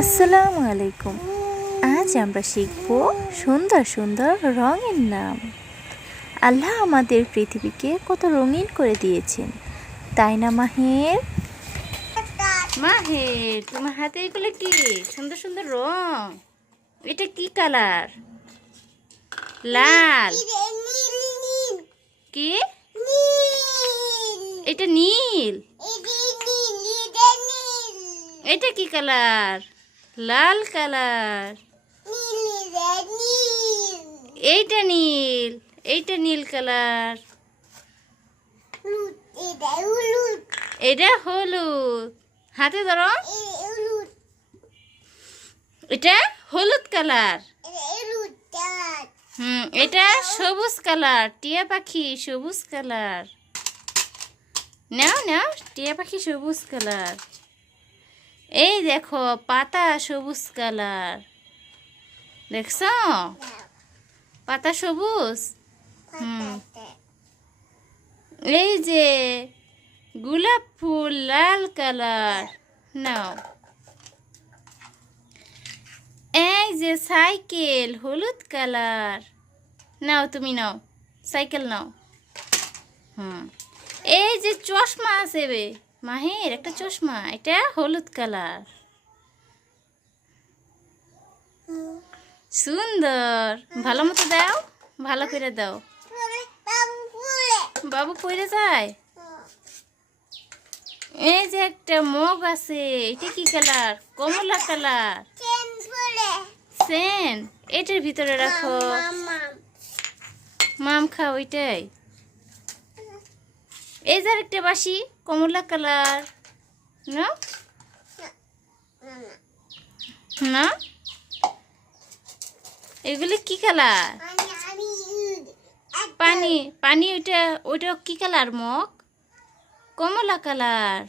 আসসালামু আলাইকুম। আজ আমরা শিখব সুন্দর সুন্দর রঙের নাম। আল্লাহ আমাদের পৃথিবীকে কত রঙিন করে দিয়েছেন। তাই না মাহের? মাহের তোমার হাতে এগুলো কি? সুন্দর সুন্দর রং। এটা কি কালার? লাল। কি? এটা নীল। এটা কি কালার? লাল কালার। এইটা নীল এইটা নীল কালার। এটা হলুদ। হাতে ধরো। এটা হলুদ কালার। হুম, এটা সবুজ কালার। টিয়া পাখি সবুজ কালার। নাও নাও, টিয়া পাখি সবুজ কালার। এই দেখো, পাতা সবুজ কালার। দেখছ? পাতা সবুজ? হুম। এই যে, গোলাপ ফুল লাল কালার। নাও। এই যে সাইকেল, হলুদ কালার। নাও তুমি নাও, সাইকেল নাও। হুম। এই যে চশমা আছে বে। মাহের একটা চশমা এটা হলুদ কালার। সুন্দর। ভালো মতো দাও ভালো করে দাও। বাবু পড়ে যায়? এই যে একটা মগ আছে এটা কি কালার? কমলা কালার। সেন এটার ভিতরে রাখো। মাম খাও ওইটাই এই যে একটা বাসি কমলা কালার না না এগুলি কি কালার পানি পানি ওইটা ওইটা কি কালার মগ কমলা কালার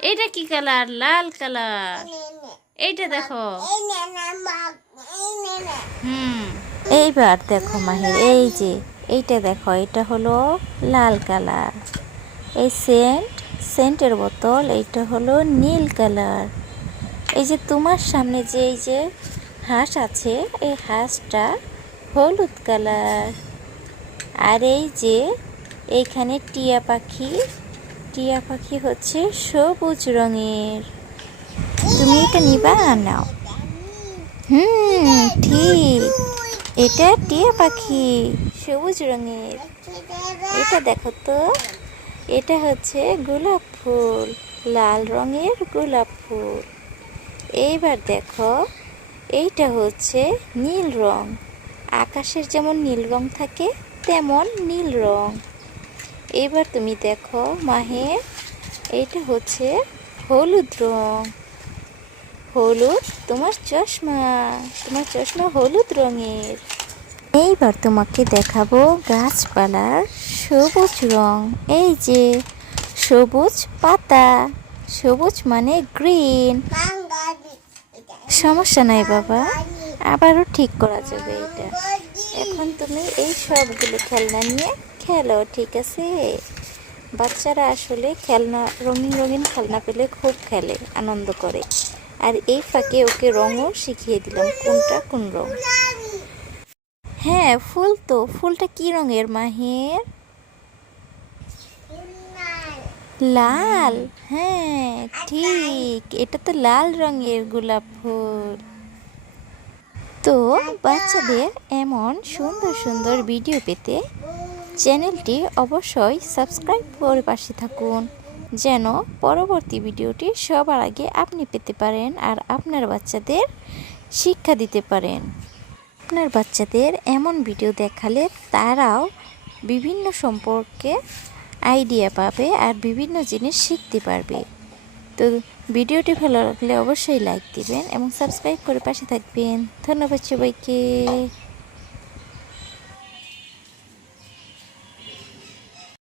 এইটা কি কালার লাল কালার এইটা দেখো হুম এইবার দেখো মাহির, এই যে, এইটা দেখো এটা হলো লাল কালার। এই সেন্ট, সেন্টের বোতল, এইটা হলো নীল কালার। এই যে তোমার সামনে যে, এই যে হাঁস আছে, এই হাঁসটা হলুদ কালার। আর এই যে এইখানে টিয়া পাখি টিয়া পাখি হচ্ছে সবুজ রঙের। তুমি এটা নিবা? নাও। হুম, ঠিক। এটা টিয়া পাখি, সবুজ রঙের। এটা দেখো তো, এটা হচ্ছে গোলাপ ফুল, লাল রঙের গোলাপ ফুল। এইবার দেখো, এইটা হচ্ছে নীল রং। আকাশের যেমন নীল রং থাকে, তেমন নীল রং। এবার তুমি দেখো, মাহে এটা হচ্ছে হলুদ রং। হলুদ, তোমার চশমা তোমার চশমা হলুদ রঙের। এইবার তোমাকে দেখাবো গাছপালার সবুজ রং। এই যে, সবুজ পাতা। সবুজ মানে গ্রিন। সমস্যা নাই বাবা, আবারও ঠিক করা যাবে এটা। এখন তুমি এই সবগুলো খেলনা নিয়ে খেলো, ঠিক আছে? বাচ্চারা আসলে খেলনা, রঙিন রঙিন খেলনা পেলে খুব খেলে, আনন্দ করে। আর এই ফাঁকে ওকে রঙও শিখিয়ে দিলাম, কোনটা কোন রং। হ্যাঁ ফুল তো, ফুলটা কি রঙের মাহের? লাল হ্যাঁ ঠিক, এটা তো লাল রঙের গোলাপ ফুল। তো বাচ্চাদের এমন সুন্দর সুন্দর ভিডিও পেতে চ্যানেলটি অবশ্যই সাবস্ক্রাইব করে পাশে থাকুন। যেন পরবর্তী ভিডিওটি সবার আগে আপনি পেতে পারেন আর আপনার বাচ্চাদের শিক্ষা দিতে পারেন। আপনার বাচ্চাদের এমন ভিডিও দেখালে তারাও বিভিন্ন সম্পর্কে আইডিয়া পাবে আর বিভিন্ন জিনিস শিখতে পারবে। তো ভিডিওটি ভালো লাগলে অবশ্যই লাইক দিবেন এবং সাবস্ক্রাইব করে পাশে থাকবেন। ধন্যবাদ সবাইকে।